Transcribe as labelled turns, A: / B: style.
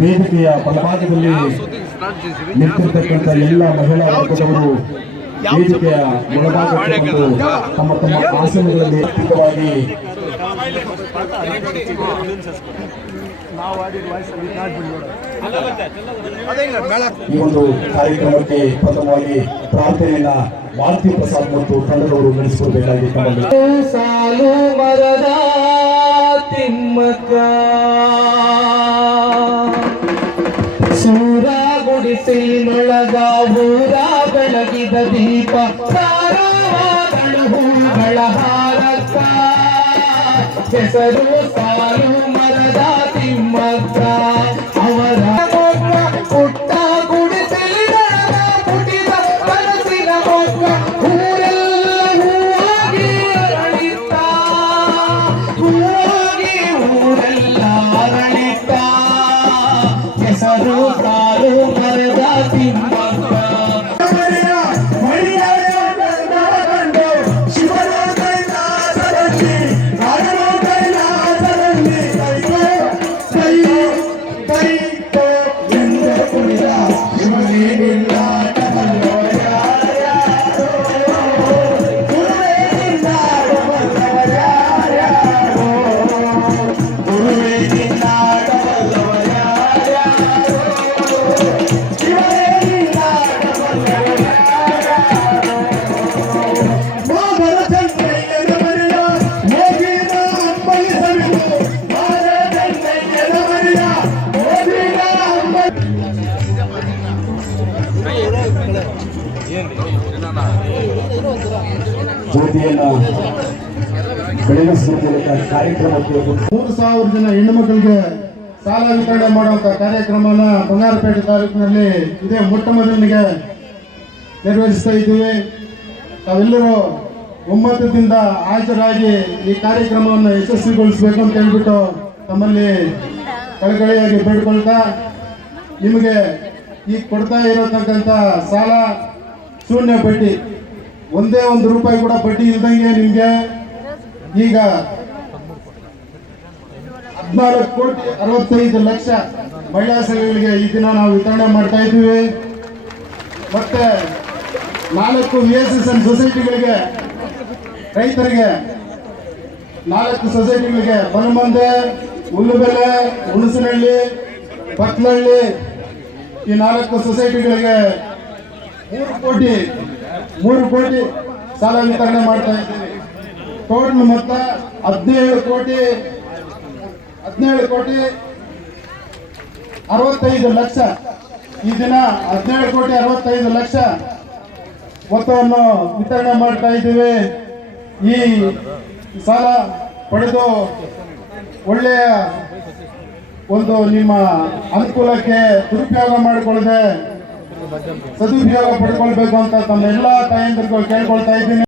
A: ವೇದಿಕೆಯ ಬಲಭಾಗದಲ್ಲಿ ನಿಂತಿರ್ತಕ್ಕಂಥ ಎಲ್ಲ ಮಹಿಳಾ ವರ್ಗದವರು ವೇದಿಕೆಯ ಒಳಭಾಗಕ್ಕೆ ತಮ್ಮ ತಮ್ಮ ಆಸನಗಳಲ್ಲಿ ಸ್ಥಿತವಾಗಿ ಈ ಒಂದು ಕಾರ್ಯಕ್ರಮಕ್ಕೆ ಪ್ರಥಮವಾಗಿ ಪ್ರಾರ್ಥನೆಯನ್ನ ಮಾರುತಿ ಪ್ರಸಾದ್ ಮತ್ತು ತಂಡದವರು ನಡೆಸಿಕೊಳ್ಬೇಕಾಗಿ ತಮ್ಮಲ್ಲಿ.
B: ಸಾಲು ಮರದ ತಿಮ್ಮಕ್ಕ. ಗುಡಿಸಿ ಮೊಳಗ ಊರ ಬೆಳಗಿದ ದೀಪ ಸಾರವಾದಳು ಹೂಗಳ ಹಾರಕ್ಕ. ಹೆಸರು ಸಾಲು ಹೆಸರು ಸಾಲು
A: ಕಾರ್ಯಕ್ರಮಕ್ಕೆ
C: ಮೂರು ಸಾವಿರ ಜನ ಹೆಣ್ಣು ಮಕ್ಕಳಿಗೆ ಸಾಲ ವಿತರಣೆ ಮಾಡುವಂತ ಕಾರ್ಯಕ್ರಮನ ಬಂಗಾರಪೇಟೆ ತಾಲೂಕಿನಲ್ಲಿ ಇದೇ ಮೊಟ್ಟ ಮೊದಲಿಗೆ ನೆರವೇರಿಸ್ತಾ ಇದ್ದೀವಿ. ತಾವೆಲ್ಲರೂ ಒಮ್ಮತದಿಂದ ಹಾಜರಾಗಿ ಈ ಕಾರ್ಯಕ್ರಮವನ್ನು ಯಶಸ್ವಿಗೊಳಿಸಬೇಕು ಅಂತ ಹೇಳ್ಬಿಟ್ಟು ತಮ್ಮಲ್ಲಿ ಕಳಕಳಿಯಾಗಿ ಬೇಡ್ಕೊಳ್ತಾ ನಿಮಗೆ ಈಗ ಕೊಡ್ತಾ ಇರತಕ್ಕಂಥ ಸಾಲ ಶೂನ್ಯ ಬಡ್ಡಿ. ಒಂದೇ ಒಂದು ರೂಪಾಯಿ ಕೂಡ ಬಡ್ಡಿ ಇಲ್ದಂಗೆ ನಿಮಗೆ ಈಗ ಹದಿನಾಲ್ಕು ಕೋಟಿ ಅರವತ್ತೈದು ಲಕ್ಷ ಮಹಿಳಾ ಸಂಘಗಳಿಗೆ ಈ ದಿನ ನಾವು ವಿತರಣೆ ಮಾಡ್ತಾ ಇದ್ದೀವಿ. ಮತ್ತೆ ನಾಲ್ಕು ವಿ ಎಸ್ ಎಸ್ ಎನ್ ಸೊಸೈಟಿಗಳಿಗೆ ರೈತರಿಗೆ ನಾಲ್ಕು ಸೊಸೈಟಿಗಳಿಗೆ ಬನಮಂದೆ ಹುಲ್ಲುಬೆಲೆ ಹುಣಸನಹಳ್ಳಿ ಪತ್ಲಹಳ್ಳಿ ಈ ನಾಲ್ಕು ಸೊಸೈಟಿಗಳಿಗೆ ಮೂರು ಕೋಟಿ ಮೂರು ಕೋಟಿ ಸಾಲ ವಿತರಣೆ ಮಾಡ್ತಾ ಇದ್ದೀವಿ. ಟೋಟಲ್ ಮೊತ್ತ ಹದಿನೇಳು ಕೋಟಿ ಹದಿನೇಳು ಕೋಟಿ ಅರವತ್ತೈದು ಲಕ್ಷ. ಈ ದಿನ ಹದಿನೇಳು ಕೋಟಿ ಅರವತ್ತೈದು ಲಕ್ಷ ಮೊತ್ತವನ್ನು ವಿತರಣೆ ಮಾಡ್ತಾ ಇದ್ದೀವಿ. ಈ ಸಾಲ ಪಡೆದು ಒಳ್ಳೆಯ ಒಂದು ನಿಮ್ಮ ಅನುಕೂಲಕ್ಕೆ ದುರುಪಯೋಗ ಮಾಡಿಕೊಳ್ಳದೆ ಸದುಪಯೋಗ ಪಡ್ಕೊಳ್ಬೇಕು ಅಂತ ತಮ್ಮ ಎಲ್ಲ ತಾಯಂದಿರುಗಳು ಕೇಳ್ಕೊಳ್ತಾ ಇದ್ದೀನಿ.